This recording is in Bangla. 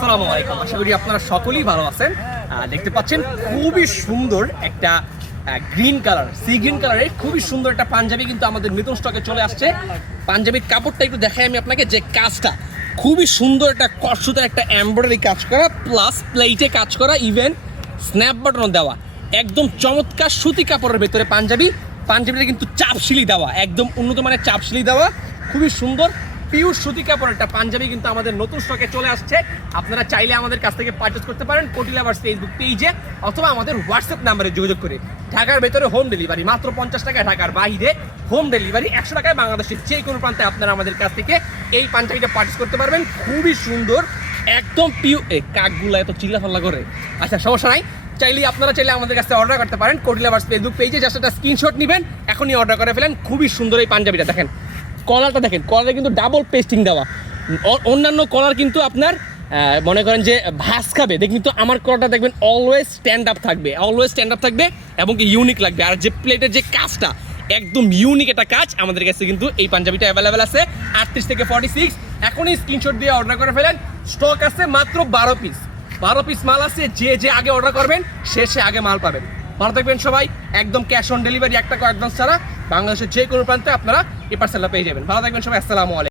আসসালামু আলাইকুম। আশা করি আপনারা সকলেই ভালো আছেন। দেখতে পাচ্ছেন খুবই সুন্দর একটা গ্রিন কালার, সি গ্রিন কালারের খুবই সুন্দর একটা পাঞ্জাবি কিন্তু আমাদের নতুন স্টকে চলে আসছে। পাঞ্জাবির কাপড়টা একটু দেখাই আমি আপনাকে, যে কাজটা খুবই সুন্দর, একটা কটসুতার একটা এমব্রয়ডারি কাজ করা, প্লাস প্লেটে কাজ করা, ইভেন স্ন্যাপ বাটনও দেওয়া, একদম চমৎকার সুতি কাপড়ের ভেতরে পাঞ্জাবিটা কিন্তু চাপশিলি দেওয়া, একদম উন্নত মানের চাপশিলি দেওয়া, খুবই সুন্দর পিওর সুতি কাপড় একটা পাঞ্জাবি কিন্তু আমাদের নতুন স্টকে চলে আসছে। আপনারা চাইলে আমাদের কাছ থেকে পারচেজ করতে পারেন কোটি লাভার্স ফেসবুক পেজে, অথবা আমাদের হোয়াটসঅ্যাপ নাম্বারে যোগাযোগ করে। ঢাকার ভেতরে হোম ডেলিভারি মাত্র 50 টাকা, ঢাকার বাইরে হোম ডেলিভারি 100 টাকায়। বাংলাদেশের যে কোনো প্রান্তে আপনারা আমাদের কাছ থেকে এই পাঞ্জাবিটা পারচেজ করতে পারবেন। খুবই সুন্দর, একদম পিওর। কাকগুলা এত চিল্লাফাল্লা করে, আচ্ছা সমস্যা নাই। আপনারা চাইলে আমাদের কাছে অর্ডার করতে পারেন কোটি লাভার্স ফেসবুক পেজে। জাস্ট একটা স্ক্রিনশট নেবেন, এখনই অর্ডার করে ফেলেন। খুবই সুন্দর এই পাঞ্জাবিটা দেখেন, কলারটা দেখেন, কলারে কিন্তু ডাবল পেস্টিং দেওয়া। অন্যান্য কলার কিন্তু আপনার মনে করেন যে ভাস খাবে, দেখুন তো আমার কলারটা দেখবেন অলওয়েজ স্ট্যান্ড আপ থাকবে এবং কি ইউনিক লাগবে। আর যে প্লেটের যে কাজটা একদম ইউনিক একটা কাজ, আমাদের কাছে কিন্তু এই পাঞ্জাবিটা অ্যাভেলেবেল আছে 38 থেকে 46। এখনই স্ক্রিনশট দিয়ে অর্ডার করে ফেলেন। স্টক আছে মাত্র 12 পিস মাল আছে। যে আগে অর্ডার করবেন সে আগে মাল পাবেন। ভালো থাকবেন সবাই। একদম ক্যাশ অন ডেলিভারি, 1 টাকা অ্যাডভান্স ছাড়া বাংলাদেশের যে কোনো প্রান্তে আপনারা এই পার্সেলটা পেয়ে যাবেন। ভালো থাকবেন সবাই। আসসালামু আলাইকুম।